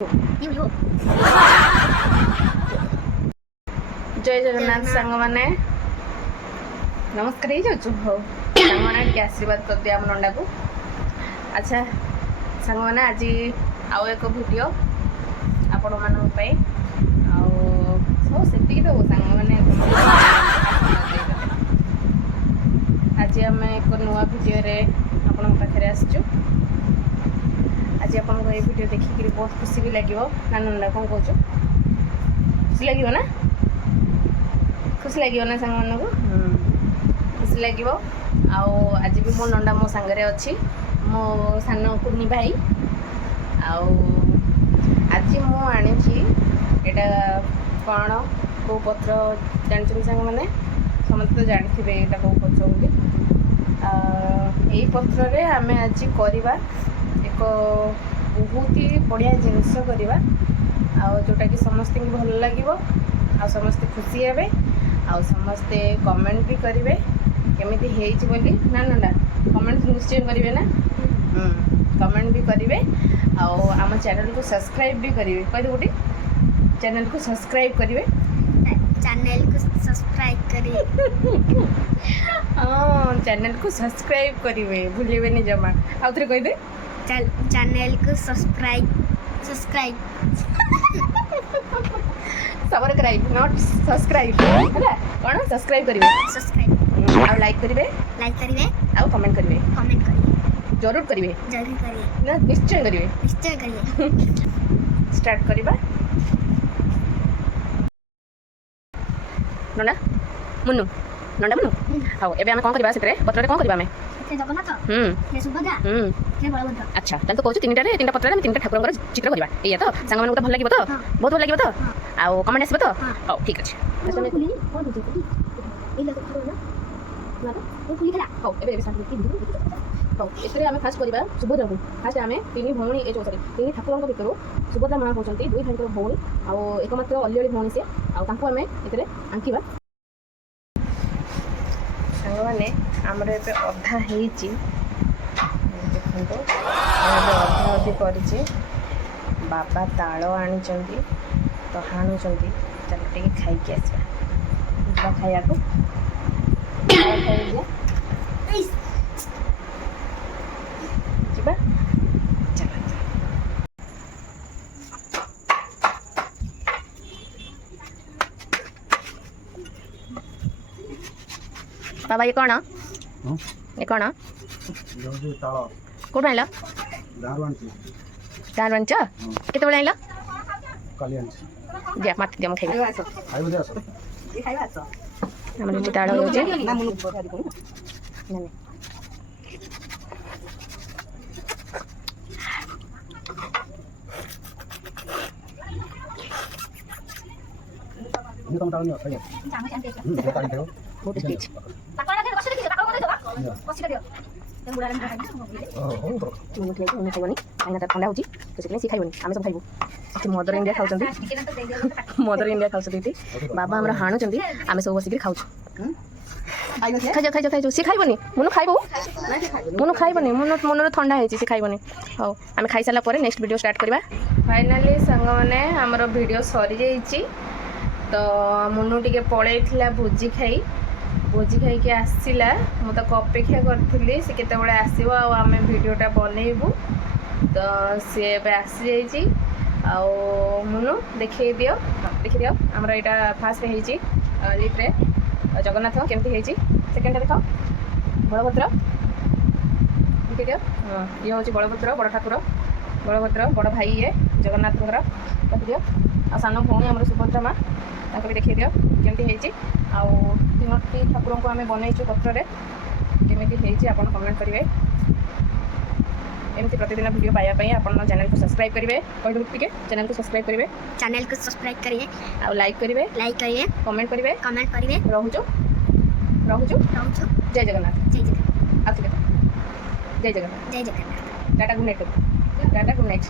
जय जगन्नाथ सांग मैंने नमस्कार हो सांग मैंने आशीर्वाद कर दिया नंडा को। अच्छा सांग मैंने आज आउ एक वीडियो आपण मानी से तो सांग मैंने आज आम एक नुआ वीडियो आपण पाखे आसचु। आज आपको ये वीडियो देखिक बहुत खुशी भी लगे ना नंदा कौन कौच खुशी लगे ना सांग मान को खुशी लगे। आज भी मो नंदा मो सांगे अच्छी मो सान कुनी भाई आज मुझे एटा कौन कौ पत्र जान सांग मैंने समस्त तो जानते यहाँ कौ पत्र बोली यही पत्र आम आज करवा एक बहुत ही बढ़िया जिनस करवा जोटा कि समस्त की भल लगे समस्ते खुशी हे आ समस्ते कमेंट भी करेंगे केमिति हेइछि बोली ना ना कमेंट निश्चय करेंगे ना कमेंट भी करेंगे आम चैनल को सब्सक्राइब भी करेंगे कह गोटे चैनल को सब्सक्राइब करेंगे चैनल को सब्सक्राइब करिए हाँ चैनल को सब्सक्राइब करेंगे भूलेबे जमा आउ थे कहीदे चैनल को सब्सक्राइब सब्सक्राइब नॉट सब्सक्राइब है कौन सब्सक्राइब करेंगे आ लाइक करेंगे आ कमेंट करेंगे जरूर करेंगे ना निश्चय करेंगे स्टार्ट करवा नंदा मुन्नु नंदा मुन्नु हाँ एबे आम कौन करवा से पत्र कौन करवा आम जगन्नाथ सुभद्रा बलभद्र अच्छा तो कहूँ तीन पत्र तीन ठाकुर चित्र करवा ये तो सांग मान भल लगे तो बहुत भल लगे तो आउ कमेंट आसो तो हाँ ठीक अच्छे हाँ एसे आम फास्ट करवा सुभद्रा को फास्ट आम तीन भौणी ए सॉरी तीन ठाकुर भितर सुभद्रा माँ कहते दुई भाई भौणी आउ एकमात्र अलिअली भौणी सी आम ए आंकिवा सांग मैंने आमर ए अधा देखो अधा अधी कर बाबा ताल आनी तो हाणुंट चल टे खाई आसवा खाया को जीवा चल बाबा ये कौन कौट आन गाँव आन केत आन दिया मत दिया मुझे ताड़ हो ठंडा होती तो सी खाइबनी आम सब खाइबू मदर इंडिया खाऊँ मदर इंडिया खाऊ बाबा आम हाणुंट आम सब बसिक खाऊ खाई सी खाइबनी मुनु खाइबू मुनु खाइबनी मन ठंडा है सी खाइबनी हाँ आम खाई सारा नेक्स्ट वीडियो स्टार्ट करवा फाइनाली सांग मैंने आमर वीडियो सरी जाइए तो मुनु टिके पलैला भोजी खाई आसला मुझे अपेक्षा करी सी केत आसो आम भिडटा बनइबू तो सी आसी जाइए मुनु देखिए दियो आमर यहाँ फास्ट लिफ्रे जगन्नाथ केमती सेकेंड देख बलभद्र देखिए दियो ये हूँ बलभद्र बड़ ठाकुर बलभद्र बड़ भाई ये जगन्नाथ दियो आ सान भौणी आम सुभद्रा माँ भी देखिए दियो केमती तीनोटी ठाकुर को आम बनईचु पत्र केमी आप कमेंट करेंगे एमती प्रतिदिन वीडियो पाइबापी आप चैनल को सब्सक्राइब करेंगे कहे चैनल को सब्सक्राइब करेंगे आ लाइक करेंगे कमेंट करेंगे रोचु जय जगन्नाथ जय जगन्नाथ टाटा गुड नाइट